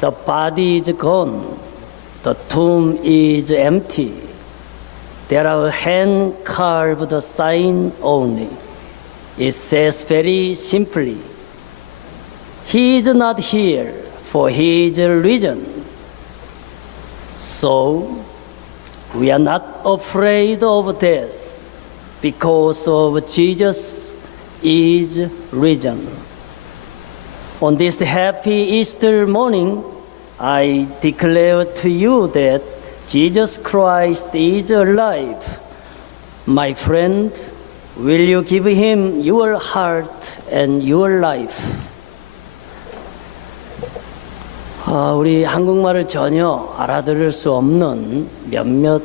The body is gone. The tomb is empty. There are a hand-carved sign only. It says very simply, He is not here, for He is risen. So, we are not afraid of death, because of Jesus is risen. On this happy Easter morning, I declare to you that Jesus Christ is alive. My friend, will you give Him your heart and your life? 우리 한국말을 전혀 알아들을 수 없는 몇몇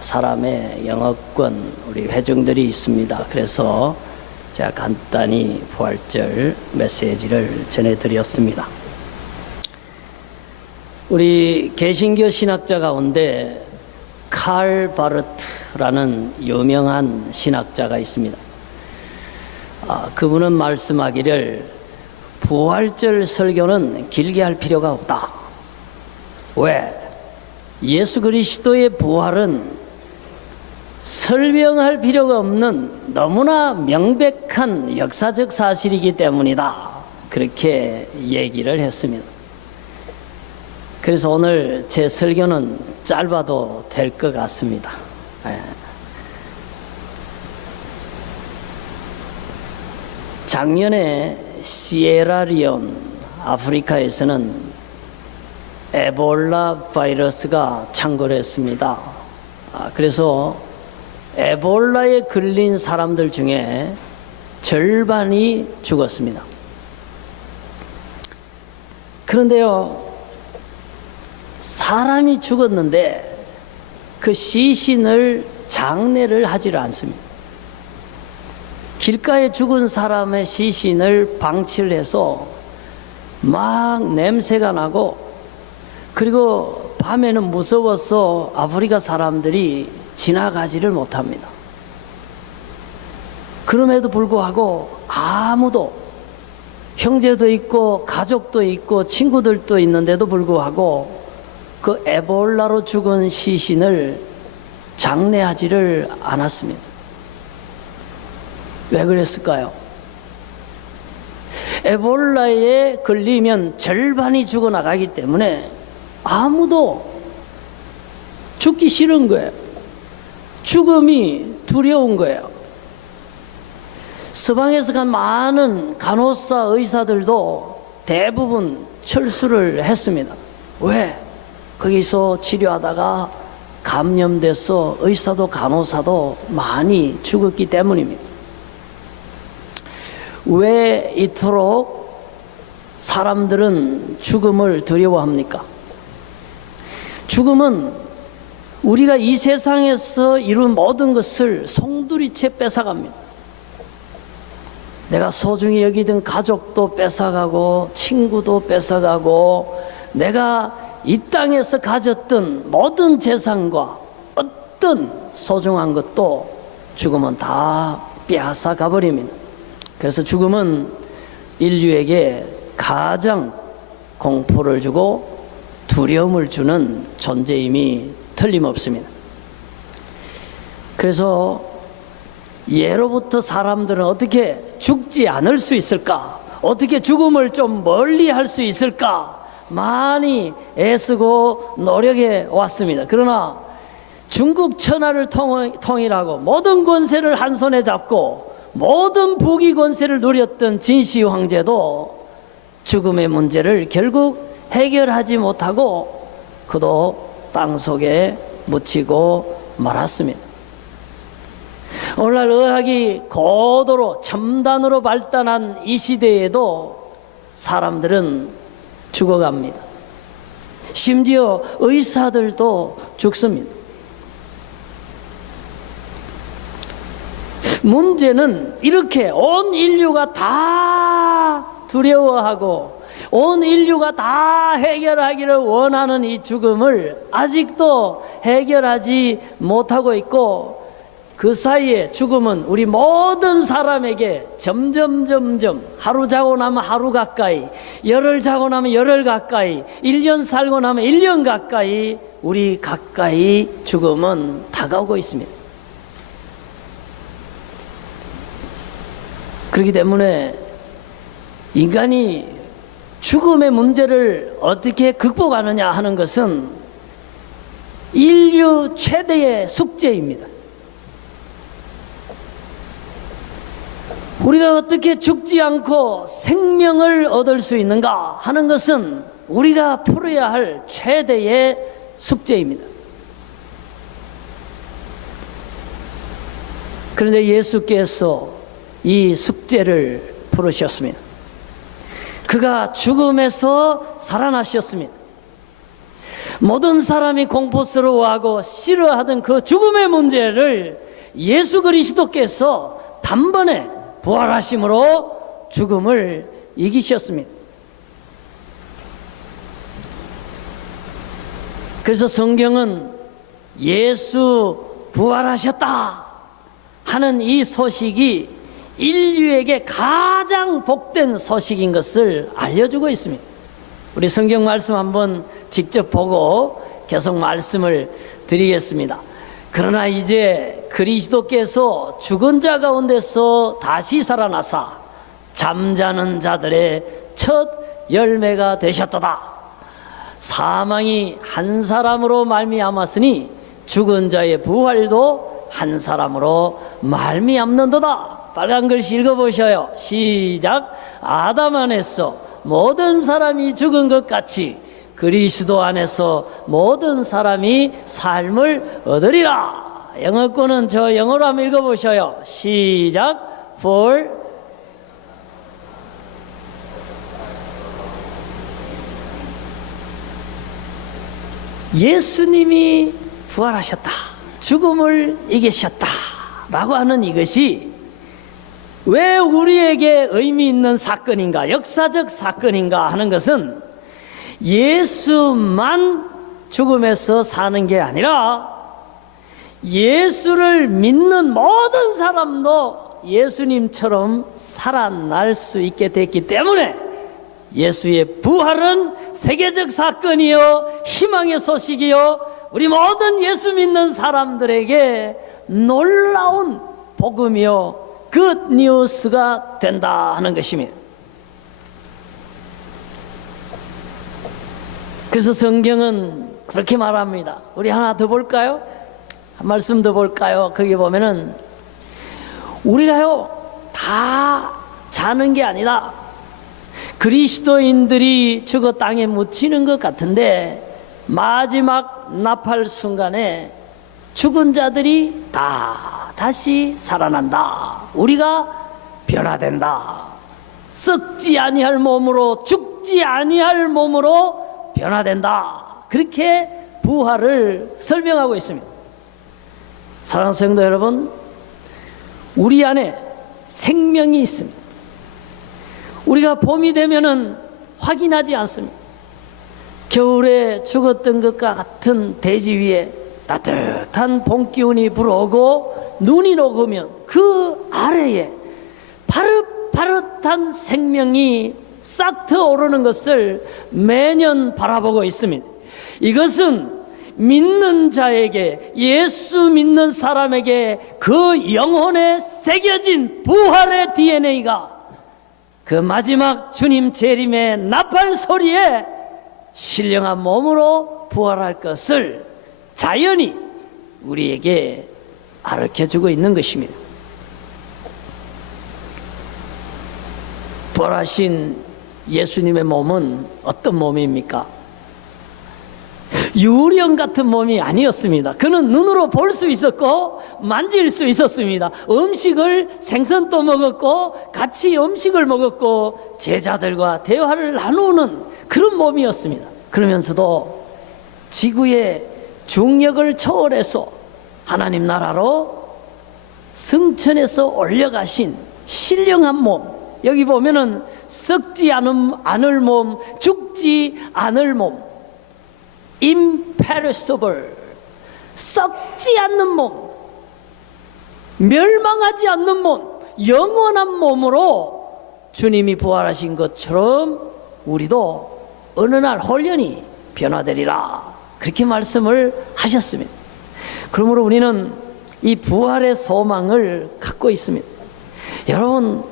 사람의 영어권 우리 회중들이 있습니다. 그래서 제가 간단히 부활절 메시지를 전해드렸습니다. 우리 개신교 신학자 가운데 칼 바르트라는 유명한 신학자가 있습니다. 그분은 말씀하기를 부활절 설교는 길게 할 필요가 없다. 왜? 예수 그리스도의 부활은 설명할 필요가 없는 너무나 명백한 역사적 사실이기 때문이다. 그렇게 얘기를 했습니다. 그래서 오늘 제 설교는 짧아도 될 것 같습니다. 작년에 시에라리온 아프리카에서는 에볼라 바이러스가 창궐했습니다. 그래서 에볼라에 걸린 사람들 중에 절반이 죽었습니다. 그런데요, 사람이 죽었는데 그 시신을 장례를 하지를 않습니다. 길가에 죽은 사람의 시신을 방치를 해서 막 냄새가 나고, 그리고 밤에는 무서워서 아프리카 사람들이 지나가지를 못합니다. 그럼에도 불구하고 아무도, 형제도 있고 가족도 있고 친구들도 있는데도 불구하고 그 에볼라로 죽은 시신을 장례하지를 않았습니다. 왜 그랬을까요? 에볼라에 걸리면 절반이 죽어나가기 때문에 아무도 죽기 싫은 거예요. 죽음이 두려운 거예요. 서방에서 간 많은 간호사, 의사들도 대부분 철수를 했습니다. 왜? 거기서 치료하다가 감염돼서 의사도 간호사도 많이 죽었기 때문입니다. 왜 이토록 사람들은 죽음을 두려워합니까? 죽음은 우리가 이 세상에서 이룬 모든 것을 송두리째 뺏어갑니다. 내가 소중히 여기던 가족도 뺏어가고 친구도 뺏어가고 내가 이 땅에서 가졌던 모든 재산과 어떤 소중한 것도 죽음은 다 빼앗아 가버립니다. 그래서 죽음은 인류에게 가장 공포를 주고 두려움을 주는 존재임이 틀림없습니다. 그래서 예로부터 사람들은 어떻게 죽지 않을 수 있을까? 어떻게 죽음을 좀 멀리 할 수 있을까? 많이 애쓰고 노력해 왔습니다. 그러나 중국 천하를 통일하고 모든 권세를 한 손에 잡고 모든 부귀 권세를 누렸던 진시 황제도 죽음의 문제를 결국 해결하지 못하고 그도 땅속에 묻히고 말았습니다. 오늘날 의학이 고도로 첨단으로 발달한 이 시대에도 사람들은 죽어갑니다. 심지어 의사들도 죽습니다. 문제는 이렇게 온 인류가 다 두려워하고 온 인류가 다 해결하기를 원하는 이 죽음을 아직도 해결하지 못하고 있고, 그 사이에 죽음은 우리 모든 사람에게 점점 하루 자고 나면 하루 가까이, 열흘 자고 나면 열흘 가까이, 1년 살고 나면 1년 가까이 우리 가까이 죽음은 다가오고 있습니다. 그렇기 때문에 인간이 죽음의 문제를 어떻게 극복하느냐 하는 것은 인류 최대의 숙제입니다. 우리가 어떻게 죽지 않고 생명을 얻을 수 있는가 하는 것은 우리가 풀어야 할 최대의 숙제입니다. 그런데 예수께서 이 숙제를 풀으셨습니다. 그가 죽음에서 살아나셨습니다. 모든 사람이 공포스러워하고 싫어하던 그 죽음의 문제를 예수 그리스도께서 단번에 부활하심으로 죽음을 이기셨습니다. 그래서 성경은 예수 부활하셨다 하는 이 소식이 인류에게 가장 복된 소식인 것을 알려주고 있습니다. 우리 성경 말씀 한번 직접 보고 계속 말씀을 드리겠습니다. 그러나 이제 그리스도께서 죽은 자 가운데서 다시 살아나사 잠자는 자들의 첫 열매가 되셨도다. 사망이 한 사람으로 말미암았으니 죽은 자의 부활도 한 사람으로 말미암는도다. 빨간 글씨 읽어보셔요. 시작. 아담 안에서 모든 사람이 죽은 것 같이 그리스도 안에서 모든 사람이 삶을 얻으리라. 영어권은 저 영어로 한번 읽어보셔요. 시작. For 예수님이 부활하셨다, 죽음을 이기셨다 라고 하는 이것이 왜 우리에게 의미 있는 사건인가, 역사적 사건인가 하는 것은 예수만 죽음에서 사는 게 아니라 예수를 믿는 모든 사람도 예수님처럼 살아날 수 있게 됐기 때문에 예수의 부활은 세계적 사건이요, 희망의 소식이요, 우리 모든 예수 믿는 사람들에게 놀라운 복음이요, 굿 뉴스가 된다 하는 것입니다. 그래서 성경은 그렇게 말합니다. 우리 하나 더 볼까요? 한 말씀 더 볼까요? 거기 보면은 우리가요 다 자는 게 아니라 그리스도인들이 죽어 땅에 묻히는 것 같은데 마지막 나팔 순간에 죽은 자들이 다 다시 살아난다. 우리가 변화된다. 썩지 아니할 몸으로, 죽지 아니할 몸으로 변화된다. 그렇게 부활을 설명하고 있습니다. 사랑하는 성도 여러분, 우리 안에 생명이 있습니다. 우리가 봄이 되면은 확인하지 않습니다. 겨울에 죽었던 것과 같은 대지 위에 따뜻한 봄 기운이 불어오고 눈이 녹으면 그 아래에 파릇파릇한 생명이 싹 트어오르는 것을 매년 바라보고 있습니다. 이것은 믿는 자에게, 예수 믿는 사람에게 그 영혼에 새겨진 부활의 DNA가 그 마지막 주님 재림의 나팔 소리에 신령한 몸으로 부활할 것을 자연히 우리에게 가르쳐주고 있는 것입니다. 부활하신 예수님의 몸은 어떤 몸입니까? 유령 같은 몸이 아니었습니다. 그는 눈으로 볼 수 있었고 만질 수 있었습니다. 음식을, 생선도 먹었고 같이 음식을 먹었고 제자들과 대화를 나누는 그런 몸이었습니다. 그러면서도 지구의 중력을 초월해서 하나님 나라로 승천해서 올려가신 신령한 몸, 여기 보면은 썩지 않을 몸, 죽지 않을 몸, imperishable, 썩지 않는 몸, 멸망하지 않는 몸, 영원한 몸으로 주님이 부활하신 것처럼 우리도 어느 날 홀연히 변화되리라, 그렇게 말씀을 하셨습니다. 그러므로 우리는 이 부활의 소망을 갖고 있습니다. 여러분,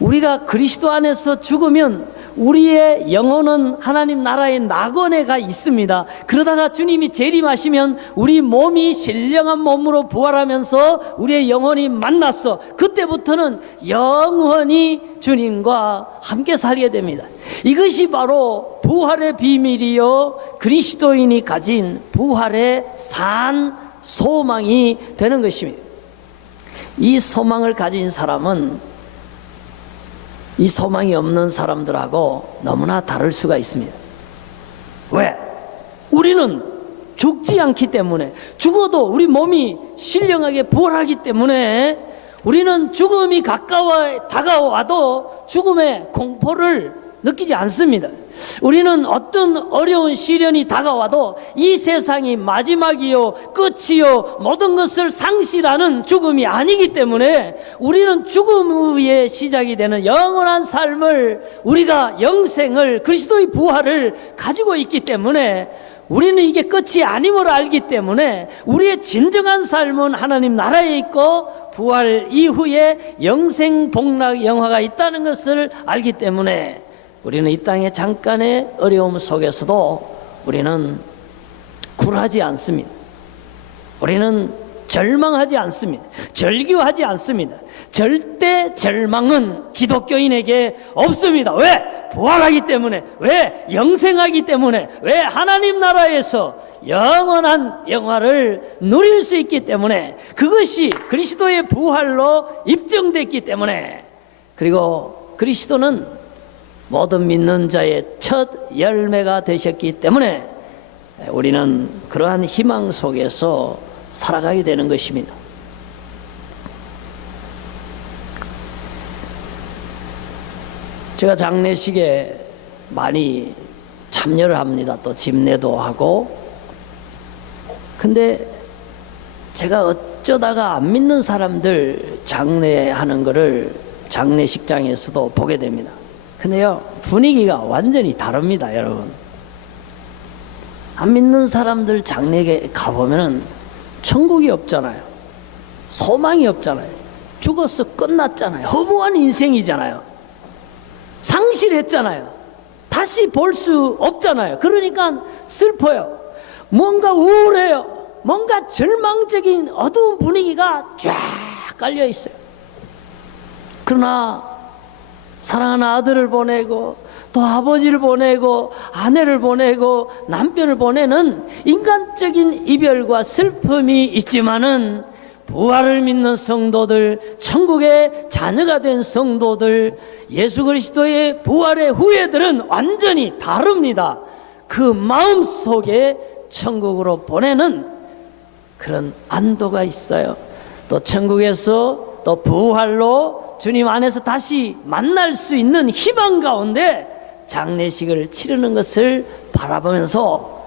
우리가 그리스도 안에서 죽으면 우리의 영혼은 하나님 나라의 낙원에 가 있습니다. 그러다가 주님이 재림하시면 우리 몸이 신령한 몸으로 부활하면서 우리의 영혼이 만나서 그때부터는 영원히 주님과 함께 살게 됩니다. 이것이 바로 부활의 비밀이요, 그리스도인이 가진 부활의 산 소망이 되는 것입니다. 이 소망을 가진 사람은 이 소망이 없는 사람들하고 너무나 다를 수가 있습니다. 왜? 우리는 죽지 않기 때문에, 죽어도 우리 몸이 신령하게 부활하기 때문에 우리는 죽음이 가까워 다가와도 죽음의 공포를 느끼지 않습니다. 우리는 어떤 어려운 시련이 다가와도 이 세상이 마지막이요, 끝이요, 모든 것을 상실하는 죽음이 아니기 때문에 우리는 죽음 후에 시작이 되는 영원한 삶을, 우리가 영생을, 그리스도의 부활을 가지고 있기 때문에 우리는 이게 끝이 아님을 알기 때문에 우리의 진정한 삶은 하나님 나라에 있고 부활 이후에 영생 복락 영화가 있다는 것을 알기 때문에 우리는 이 땅의 잠깐의 어려움 속에서도 우리는 굴하지 않습니다. 우리는 절망하지 않습니다. 절규하지 않습니다. 절대 절망은 기독교인에게 없습니다. 왜? 부활하기 때문에. 왜? 영생하기 때문에. 왜? 하나님 나라에서 영원한 영화를 누릴 수 있기 때문에, 그것이 그리스도의 부활로 입증됐기 때문에, 그리고 그리스도는 모든 믿는 자의 첫 열매가 되셨기 때문에 우리는 그러한 희망 속에서 살아가게 되는 것입니다. 제가 장례식에 많이 참여를 합니다. 또 집례도 하고. 근데 제가 어쩌다가 안 믿는 사람들 장례하는 거를 장례식장에서도 보게 됩니다. 근데요, 분위기가 완전히 다릅니다, 여러분. 안 믿는 사람들 장례에 가보면은 천국이 없잖아요. 소망이 없잖아요. 죽어서 끝났잖아요. 허무한 인생이잖아요. 상실했잖아요. 다시 볼 수 없잖아요. 그러니까 슬퍼요. 뭔가 우울해요. 뭔가 절망적인 어두운 분위기가 쫙 깔려 있어요. 그러나 사랑하는 아들을 보내고 또 아버지를 보내고 아내를 보내고 남편을 보내는 인간적인 이별과 슬픔이 있지만은 부활을 믿는 성도들, 천국의 자녀가 된 성도들, 예수 그리스도의 부활의 후예들은 완전히 다릅니다. 그 마음 속에 천국으로 보내는 그런 안도가 있어요. 또 천국에서 또 부활로 주님 안에서 다시 만날 수 있는 희망 가운데 장례식을 치르는 것을 바라보면서,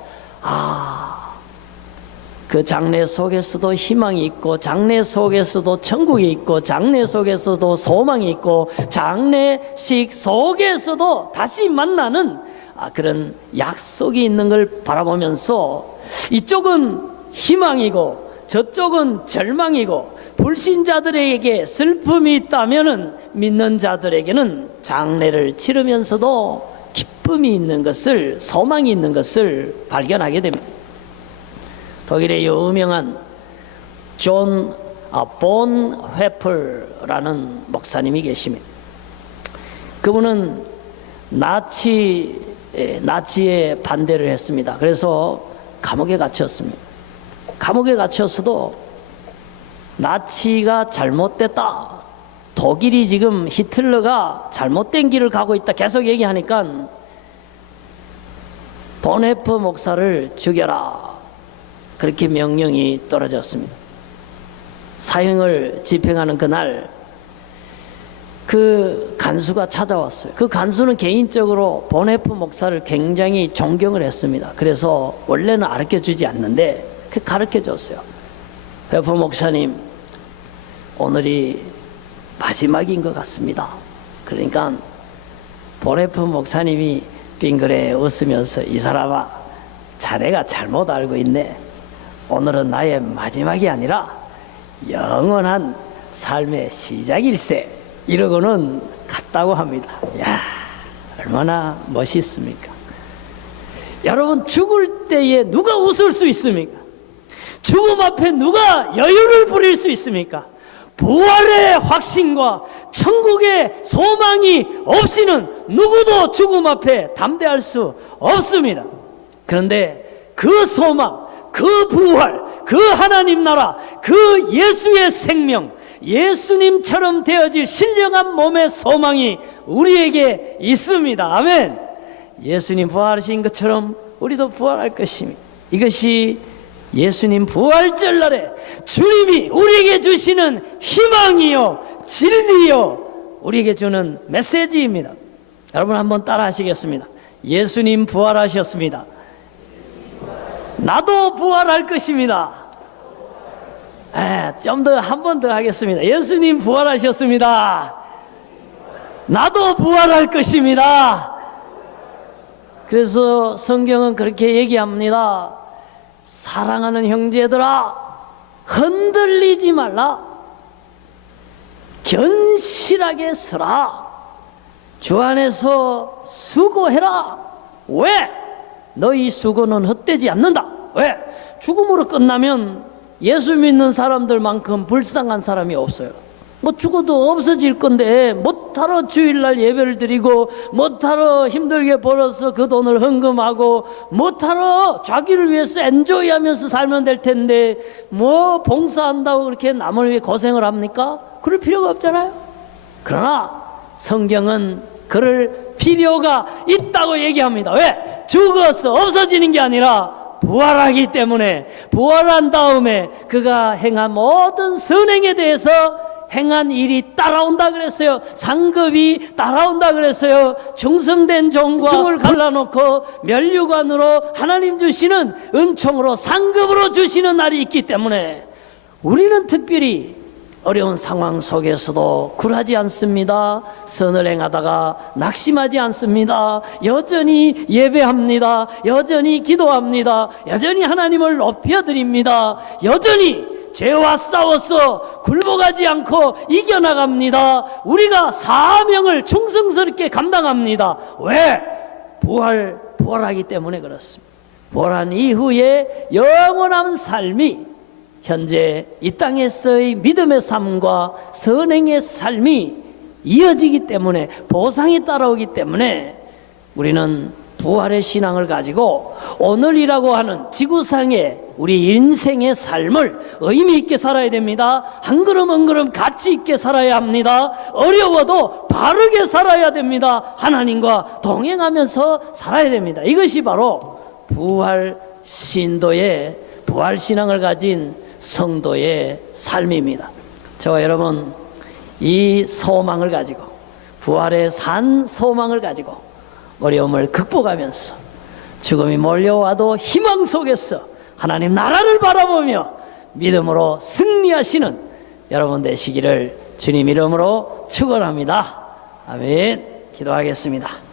그 장례 속에서도 희망이 있고, 장례 속에서도 천국이 있고, 장례 속에서도 소망이 있고, 장례식 속에서도 다시 만나는 그런 약속이 있는 걸 바라보면서, 이쪽은 희망이고 저쪽은 절망이고, 불신자들에게 슬픔이 있다면은 믿는 자들에게는 장례를 치르면서도 기쁨이 있는 것을, 소망이 있는 것을 발견하게 됩니다. 독일의 유명한 존 본 회플라는 목사님이 계십니다. 그분은 나치에 반대를 했습니다. 그래서 감옥에 갇혔습니다. 감옥에 갇혀서도 나치가 잘못됐다, 독일이 지금 히틀러가 잘못된 길을 가고 있다 계속 얘기하니까 본헤프 목사를 죽여라, 그렇게 명령이 떨어졌습니다. 사형을 집행하는 그날 그 간수가 찾아왔어요. 그 간수는 개인적으로 본헤프 목사를 굉장히 존경을 했습니다. 그래서 원래는 가르쳐 주지 않는데 가르쳐 줬어요. 헤프 목사님, 오늘이 마지막인 것 같습니다. 그러니까 보네프 목사님이 빙그레 웃으면서 이 사람아, 자네가 잘못 알고 있네. 오늘은 나의 마지막이 아니라 영원한 삶의 시작일세. 이러고는 갔다고 합니다. 이야, 얼마나 멋있습니까? 여러분, 죽을 때에 누가 웃을 수 있습니까? 죽음 앞에 누가 여유를 부릴 수 있습니까? 부활의 확신과 천국의 소망이 없이는 누구도 죽음 앞에 담대할 수 없습니다. 그런데 그 소망, 그 부활, 그 하나님 나라, 그 예수의 생명, 예수님처럼 되어질 신령한 몸의 소망이 우리에게 있습니다. 아멘. 예수님 부활하신 것처럼 우리도 부활할 것입니다. 이것이 예수님 부활절날에 주님이 우리에게 주시는 희망이요 진리요 우리에게 주는 메시지입니다. 여러분 한번 따라 하시겠습니다. 예수님 부활하셨습니다. 나도 부활할 것입니다. 좀 더 한 번 더 하겠습니다. 예수님 부활하셨습니다. 나도 부활할 것입니다. 그래서 성경은 그렇게 얘기합니다. 사랑하는 형제들아, 흔들리지 말라. 견실하게 서라. 주 안에서 수고해라. 왜? 너희 수고는 헛되지 않는다. 왜? 죽음으로 끝나면 예수 믿는 사람들만큼 불쌍한 사람이 없어요. 뭐 죽어도 없어질 건데 못하러 주일날 예배를 드리고 못하러 힘들게 벌어서 그 돈을 헌금하고 못하러 자기를 위해서 엔조이하면서 살면 될 텐데 뭐 봉사한다고 그렇게 남을 위해 고생을 합니까? 그럴 필요가 없잖아요. 그러나 성경은 그럴 필요가 있다고 얘기합니다. 왜? 죽어서 없어지는 게 아니라 부활하기 때문에, 부활한 다음에 그가 행한 모든 선행에 대해서 행한 일이 따라온다 그랬어요. 상급이 따라온다 그랬어요. 충성된 종과 충을 갈라놓고 면류관으로 하나님 주시는 은총으로 상급으로 주시는 날이 있기 때문에 우리는 특별히 어려운 상황 속에서도 굴하지 않습니다. 선을 행하다가 낙심하지 않습니다. 여전히 예배합니다. 여전히 기도합니다. 여전히 하나님을 높여드립니다. 여전히 죄와 싸워서 굴복하지 않고 이겨나갑니다. 우리가 사명을 충성스럽게 감당합니다. 왜? 부활하기 때문에 그렇습니다. 부활한 이후에 영원한 삶이 현재 이 땅에서의 믿음의 삶과 선행의 삶이 이어지기 때문에, 보상이 따라오기 때문에 우리는 부활의 신앙을 가지고 오늘이라고 하는 지구상의 우리 인생의 삶을 의미 있게 살아야 됩니다. 한 걸음 한 걸음 가치 있게 살아야 합니다. 어려워도 바르게 살아야 됩니다. 하나님과 동행하면서 살아야 됩니다. 이것이 바로 부활 신도의 부활 신앙을 가진 성도의 삶입니다. 저와 여러분, 이 소망을 가지고, 부활의 산 소망을 가지고 어려움을 극복하면서 죽음이 몰려와도 희망 속에서 하나님 나라를 바라보며 믿음으로 승리하시는 여러분 되시기를 주님 이름으로 축원합니다. 아멘. 기도하겠습니다.